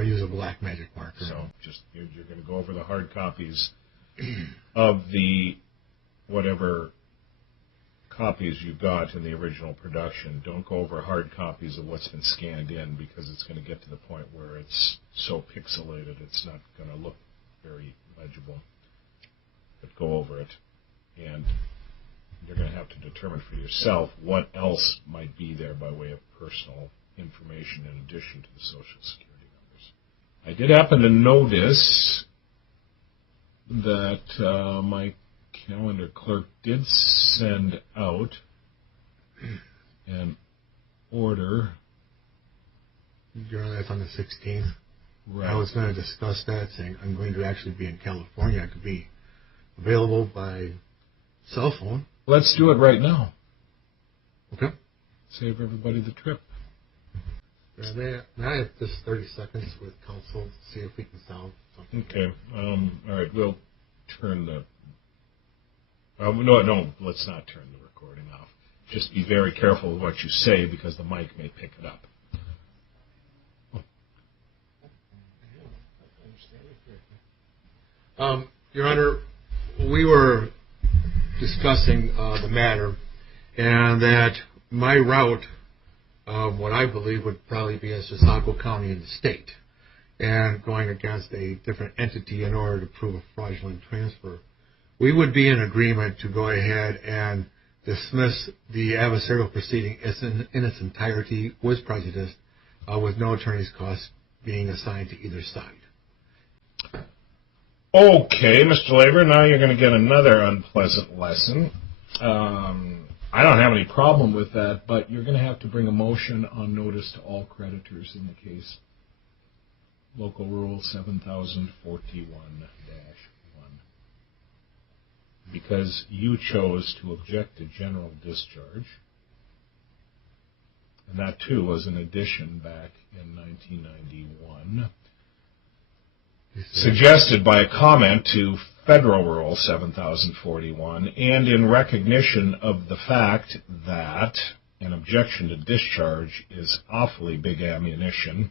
I'll use a black magic marker. So just you're going to go over the hard copies of the whatever copies you got in the original production. Don't go over hard copies of what's been scanned in, because it's going to get to the point where it's so pixelated it's not going to look very legible. But go over it, and you're going to have to determine for yourself what else might be there by way of personal information in addition to the Social Security numbers. I did happen to notice that my calendar clerk did send out an order. That's on the 16th. Right. I was going to discuss that, saying I'm going to actually be in California. I could be available by cell phone. Let's do it right now. Okay. Save everybody the trip. May I have just 30 seconds with counsel to see if we can solve something? Okay. All right. We'll turn the... no, let's not turn the recording off. Just be very careful with what you say, because the mic may pick it up. Your Honor, we were discussing the matter, and that my route, what I believe would probably be as Sasaco County in the state, and going against a different entity in order to prove a fraudulent transfer, we would be in agreement to go ahead and dismiss the adversarial proceeding in its entirety with prejudice, with no attorney's costs being assigned to either side. Okay, Mr. Labor, now you're going to get another unpleasant lesson. I don't have any problem with that, but you're going to have to bring a motion on notice to all creditors in the case. Local Rule 7041-1. Because you chose to object to general discharge, and that too was an addition back in 1991. Suggested by a comment to Federal Rule 7041, and in recognition of the fact that an objection to discharge is awfully big ammunition,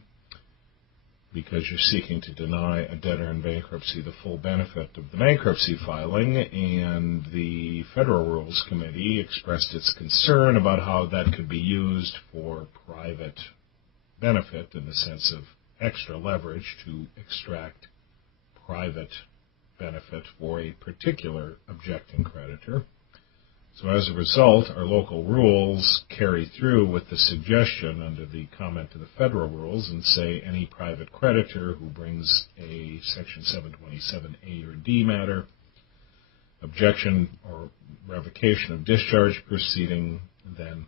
because you're seeking to deny a debtor in bankruptcy the full benefit of the bankruptcy filing, and the Federal Rules Committee expressed its concern about how that could be used for private benefit in the sense of extra leverage to extract private benefit for a particular objecting creditor. So as a result, our local rules carry through with the suggestion under the comment to the federal rules and say any private creditor who brings a Section 727A or D matter, objection or revocation of discharge proceeding, then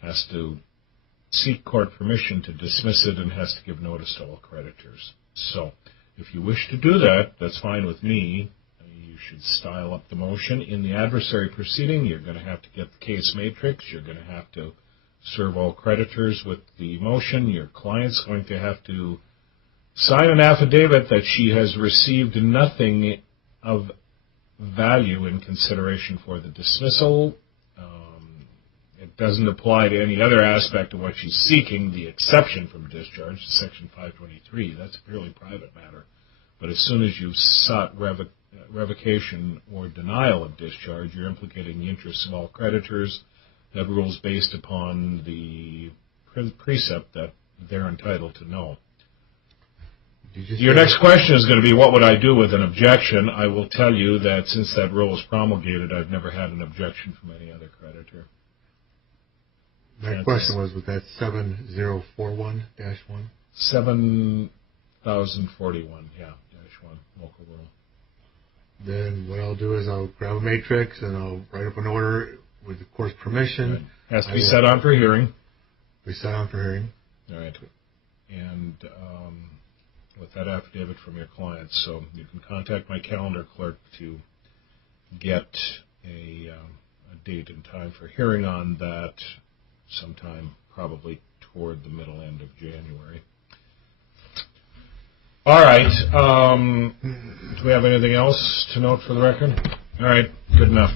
has to seek court permission to dismiss it and has to give notice to all creditors. So if you wish to do that, that's fine with me. You should style up the motion. In the adversary proceeding, you're going to have to get the case matrix. You're going to have to serve all creditors with the motion. Your client's going to have to sign an affidavit that she has received nothing of value in consideration for the dismissal. It doesn't apply to any other aspect of what she's seeking, the exception from discharge, Section 523. That's a purely private matter. But as soon as you've sought revocation or denial of discharge, you're implicating the interests of all creditors. That rule is based upon the precept that they're entitled to know. Your next question is going to be, what would I do with an objection? I will tell you that since that rule was promulgated, I've never had an objection from any other creditor. My question was that 7041-1? 7041, yeah, -1, local rule. Then what I'll do is I'll grab a matrix and I'll write up an order with the court's permission. Right. Has to be set on for hearing. Be set on for hearing. All right. And with that affidavit from your client, so you can contact my calendar clerk to get a date and time for hearing on that sometime probably toward the middle end of January. All right. Do we have anything else to note for the record? All right. Good enough.